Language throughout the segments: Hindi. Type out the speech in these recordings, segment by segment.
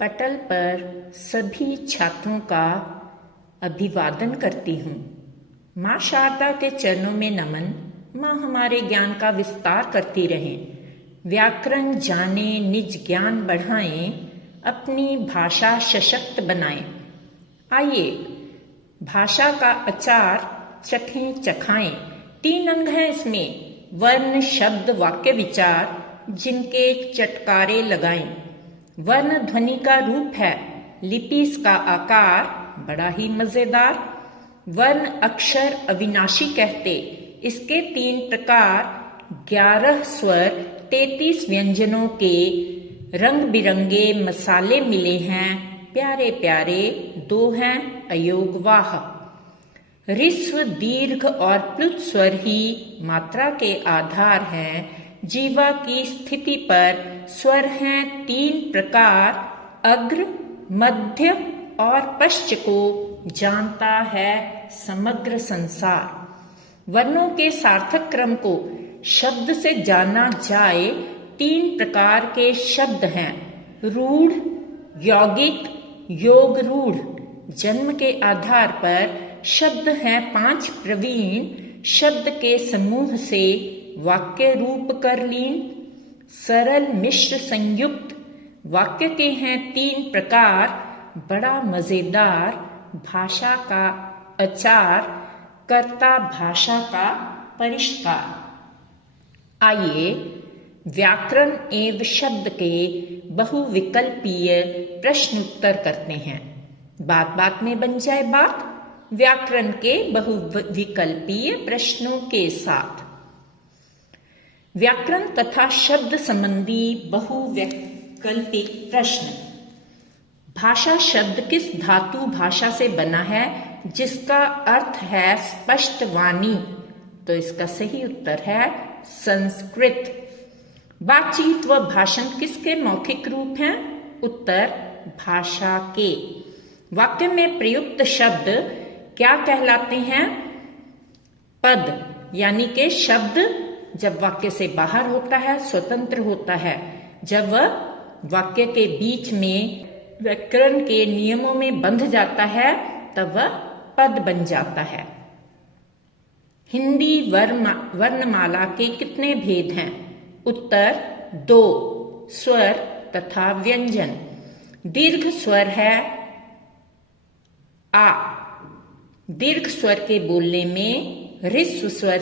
पटल पर सभी छात्रों का अभिवादन करती हूँ। माँ शारदा के चरणों में नमन। माँ हमारे ज्ञान का विस्तार करती रहें। व्याकरण जाने, निज ज्ञान बढ़ाएं, अपनी भाषा सशक्त बनाएं। आइए भाषा का अचार चखें चखाएं। 3 अंग हैं इसमें, वर्ण, शब्द, वाक्य, विचार, जिनके चटकारे लगाएं। वर्ण ध्वनि का रूप है, लिपि इसका आकार बड़ा ही मजेदार। वर्ण अक्षर अविनाशी कहते, इसके 3 प्रकार, 11 स्वर, 33 व्यंजनों के रंग बिरंगे मसाले मिले हैं, प्यारे प्यारे 2 हैं अयोगवाह। ऋस्व, दीर्घ और प्लुत स्वर ही मात्रा के आधार हैं। जीवा की स्थिति पर स्वर हैं 3 प्रकार, अग्र, मध्य और पश्च को जानता है समग्र संसार। वर्णों के सार्थक क्रम को शब्द से जाना जाए, 3 प्रकार के शब्द हैं, रूढ़, यौगिक, योग रूढ़। जन्म के आधार पर शब्द हैं 5 प्रवीण, शब्द के समूह से वाक्य रूप कर लीन। सरल, मिश्र, संयुक्त वाक्य के हैं 3 प्रकार, बड़ा मजेदार, भाषा का अचार, कर्ता भाषा का परिष्कार। आइए व्याकरण एवं शब्द के बहुविकल्पीय प्रश्न उत्तर करते हैं। बात बात में बन जाए बात, व्याकरण के बहुविकल्पीय प्रश्नों के साथ। व्याकरण तथा शब्द संबंधी बहुविकल्पिक प्रश्न। भाषा शब्द किस धातु भाषा से बना है जिसका अर्थ है स्पष्ट वाणी? तो इसका सही उत्तर है संस्कृत। बातचीत व भाषण किसके मौखिक रूप हैं? उत्तर भाषा के। वाक्य में प्रयुक्त शब्द क्या कहलाते हैं? पद, यानी के शब्द जब वाक्य से बाहर होता है, स्वतंत्र होता है। जब वह वाक्य के बीच में व्याकरण के नियमों में बंध जाता है, तब वह पद बन जाता है। हिंदी वर्णमाला के कितने भेद हैं? उत्तर 2, स्वर तथा व्यंजन। दीर्घ स्वर है आ। दीर्घ स्वर के बोलने में ह्रस्व स्वर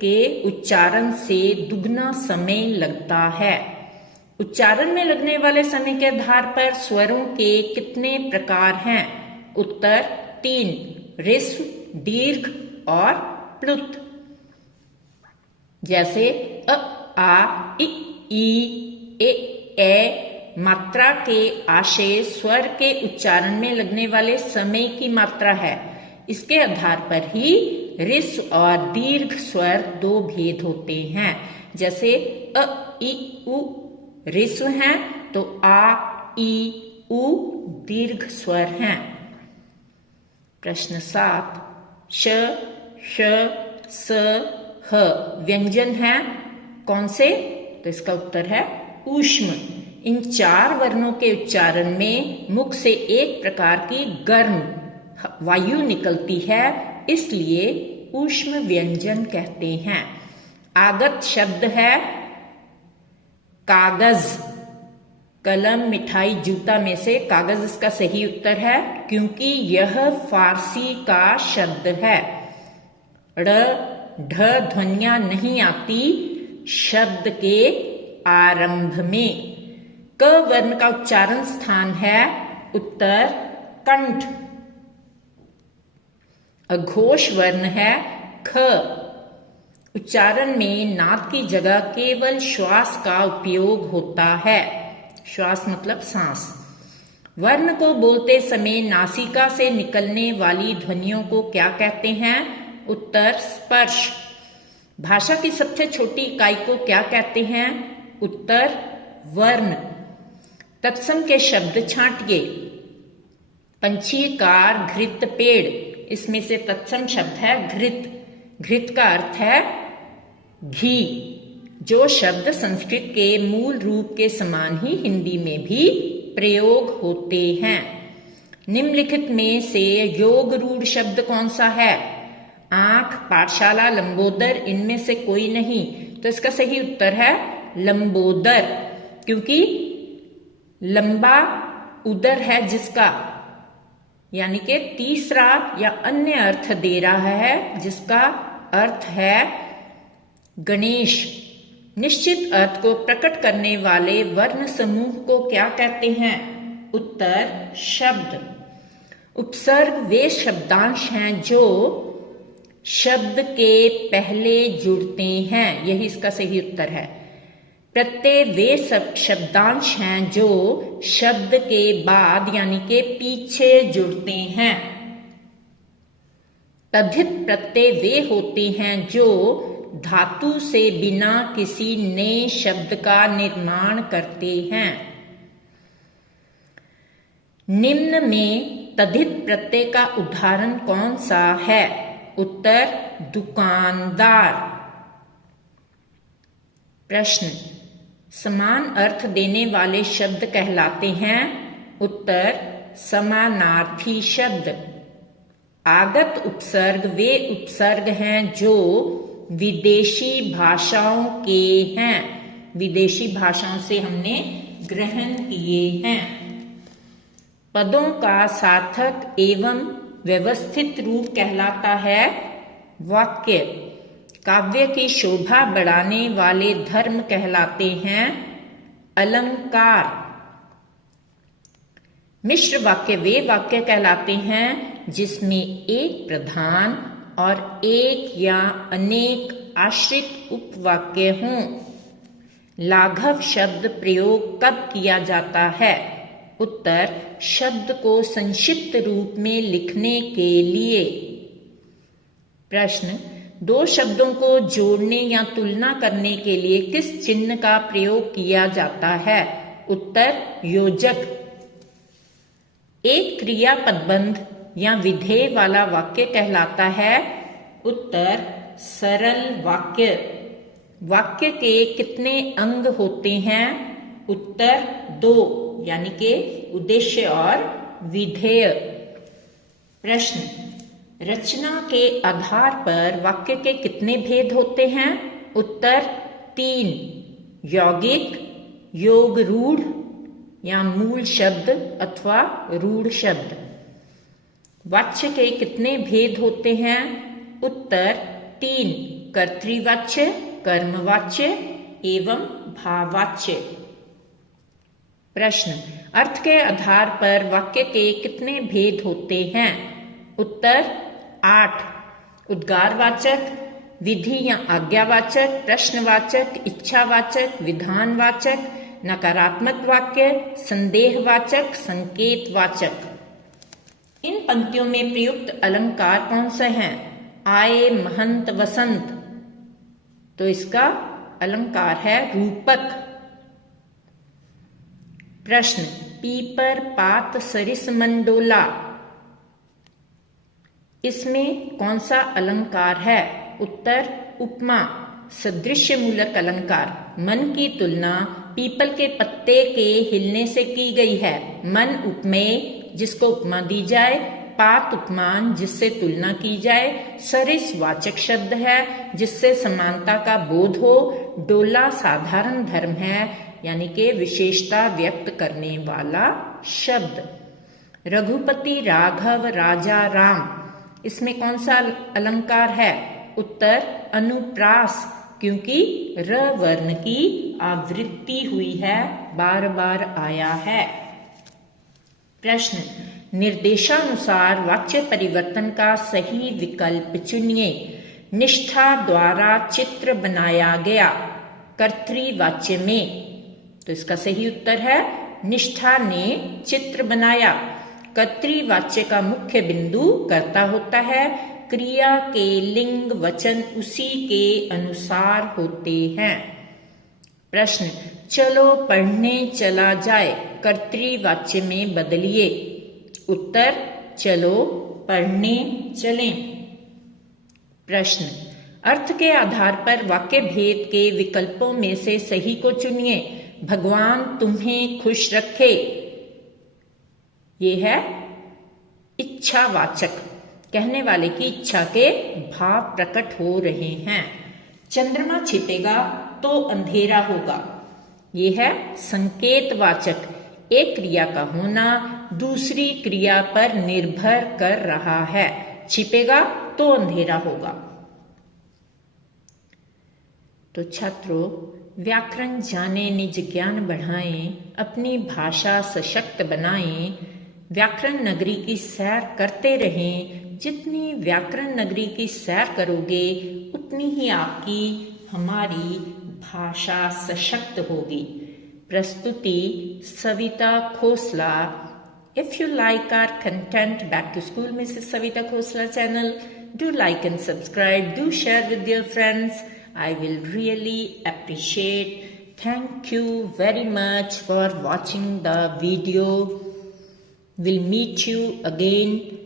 के उच्चारण से दुगना समय लगता है। उच्चारण में लगने वाले समय के आधार पर स्वरों के कितने प्रकार हैं? उत्तर 3, ह्रस्व, दीर्घ और प्लुत। जैसे अ, आ, इ, ई, ए, मात्रा के आशय स्वर के उच्चारण में लगने वाले समय की मात्रा है। इसके आधार पर ही ह्रस्व और दीर्घ स्वर 2 भेद होते हैं। जैसे अ, इ, उ ह्रस्व हैं, तो आ, ई, उ दीर्घ स्वर हैं। प्रश्न 7, श, श, स, ह व्यंजन हैं, कौन से? तो इसका उत्तर है ऊष्म। इन 4 वर्णों के उच्चारण में मुख से एक प्रकार की गर्म वायु निकलती है, इसलिए ऊष्म व्यंजन कहते हैं। आगत शब्द है कागज। कलम, मिठाई, जूता में से कागज इसका सही उत्तर है, क्योंकि यह फारसी का शब्द है। ड़, ढ ध्वनियां नहीं आती शब्द के आरंभ में। क वर्ण का उच्चारण स्थान है उत्तर कंठ। अघोष वर्ण है ख। उच्चारण में नाद की जगह केवल श्वास का उपयोग होता है। श्वास मतलब सांस। वर्ण को बोलते समय नासिका से निकलने वाली ध्वनियों को क्या कहते हैं? उत्तर स्पर्श। भाषा की सबसे छोटी इकाई को क्या कहते हैं? उत्तर वर्ण। तत्सम के शब्द छांटिए। पंछी, कार, घृत, पेड़, इसमें से तत्सम शब्द है घृत। घृत का अर्थ है घी, जो शब्द संस्कृत के मूल रूप के समान ही हिंदी में भी प्रयोग होते हैं। निम्नलिखित में से योग रूढ़ शब्द कौन सा है? आंख, पाठशाला, लंबोदर, इनमें से कोई नहीं। तो इसका सही उत्तर है लंबोदर, क्योंकि लंबा उदर है जिसका, यानी कि तीसरा या अन्य अर्थ दे रहा है जिसका अर्थ है गणेश। निश्चित अर्थ को प्रकट करने वाले वर्ण समूह को क्या कहते हैं? उत्तर शब्द। उपसर्ग वे शब्दांश हैं जो शब्द के पहले जुड़ते हैं, यही इसका सही उत्तर है। प्रत्यय वे सब शब्दांश हैं जो शब्द के बाद यानी के पीछे जुड़ते हैं। तद्धित प्रत्यय वे होते हैं जो धातु से बिना किसी नए शब्द का निर्माण करते हैं। निम्न में तद्धित प्रत्यय का उदाहरण कौन सा है? उत्तर दुकानदार। प्रश्न समान अर्थ देने वाले शब्द कहलाते हैं? उत्तर समानार्थी शब्द। आगत उपसर्ग वे उपसर्ग हैं जो विदेशी भाषाओं के हैं, विदेशी भाषाओं से हमने ग्रहण किए हैं। पदों का सार्थक एवं व्यवस्थित रूप कहलाता है वाक्य। काव्य की शोभा बढ़ाने वाले धर्म कहलाते हैं अलंकार। मिश्र वाक्य वे वाक्य कहलाते हैं जिसमें एक प्रधान और एक या अनेक आश्रित उपवाक्य हों। लाघव शब्द प्रयोग कब किया जाता है? उत्तर शब्द को संक्षिप्त रूप में लिखने के लिए। प्रश्न दो शब्दों को जोड़ने या तुलना करने के लिए किस चिन्ह का प्रयोग किया जाता है? उत्तर योजक। एक क्रिया पदबंध या विधेय वाला वाक्य कहलाता है? उत्तर सरल वाक्य। वाक्य के कितने अंग होते हैं? उत्तर 2, यानी के उद्देश्य और विधेय। प्रश्न रचना के आधार पर वाक्य के कितने भेद होते हैं? उत्तर 3, यौगिक, योग रूढ़ या मूल शब्द अथवा रूढ़ शब्द। वाच्य के कितने भेद होते हैं? उत्तर 3, कर्तृवाच्य, कर्मवाच्य एवं भाववाच्य। प्रश्न अर्थ के आधार पर वाक्य के कितने भेद होते हैं? उत्तर 8, उद्गारवाचक, विधि या आज्ञावाचक, प्रश्नवाचक, इच्छावाचक, विधानवाचक, नकारात्मक वाक्य, संदेहवाचक, संकेतवाचक। इन पंक्तियों में प्रयुक्त अलंकार कौन से हैं? आए, महंत, वसंत। तो इसका अलंकार है रूपक। प्रश्न पीपर, पात, सरिस, मंडोला, इसमें कौन सा अलंकार है? उत्तर उपमा, सदृश्य मूलक अलंकार। मन की तुलना पीपल के पत्ते के हिलने से की गई है। मन उपमेय जिसको उपमा दी जाए, पात उपमान जिससे तुलना की जाए, सरिस वाचक शब्द है जिससे समानता का बोध हो, डोला साधारण धर्म है यानी कि विशेषता व्यक्त करने वाला शब्द। रघुपति, राघव, राजा, राम, इसमें कौन सा अलंकार है? उत्तर अनुप्रास, क्योंकि र वर्ण की आवृत्ति हुई है, बार बार आया है। प्रश्न निर्देशानुसार वाच्य परिवर्तन का सही विकल्प चुनिए। निष्ठा द्वारा चित्र बनाया गया, कर्तृवाच्य में। तो इसका सही उत्तर है निष्ठा ने चित्र बनाया। कर्तृवाच्य का मुख्य बिंदु कर्ता होता है। क्रिया के लिंग वचन उसी के अनुसार होते हैं। प्रश्न चलो पढ़ने चला जाए, कर्तृवाच्य में बदलिए। उत्तर चलो पढ़ने चलें। प्रश्न अर्थ के आधार पर वाक्य भेद के विकल्पों में से सही को चुनिए। भगवान तुम्हें खुश रखे, ये है इच्छावाचक, कहने वाले की इच्छा के भाव प्रकट हो रहे हैं। चंद्रमा छिपेगा तो अंधेरा होगा, ये है संकेतवाचक, एक क्रिया का होना दूसरी क्रिया पर निर्भर कर रहा है। छिपेगा तो अंधेरा होगा। तो छात्रों, व्याकरण जाने, निज ज्ञान बढ़ाएं, अपनी भाषा सशक्त बनाएं, व्याकरण नगरी की सैर करते रहें। जितनी व्याकरण नगरी की सैर करोगे उतनी ही आपकी, हमारी भाषा सशक्त होगी। प्रस्तुति Savita Khosla. If you like our content, Back to School Mrs. Savita Khosla channel, do like and subscribe, do share with your friends. I will really appreciate. Thank you very much for watching the video. We'll meet you again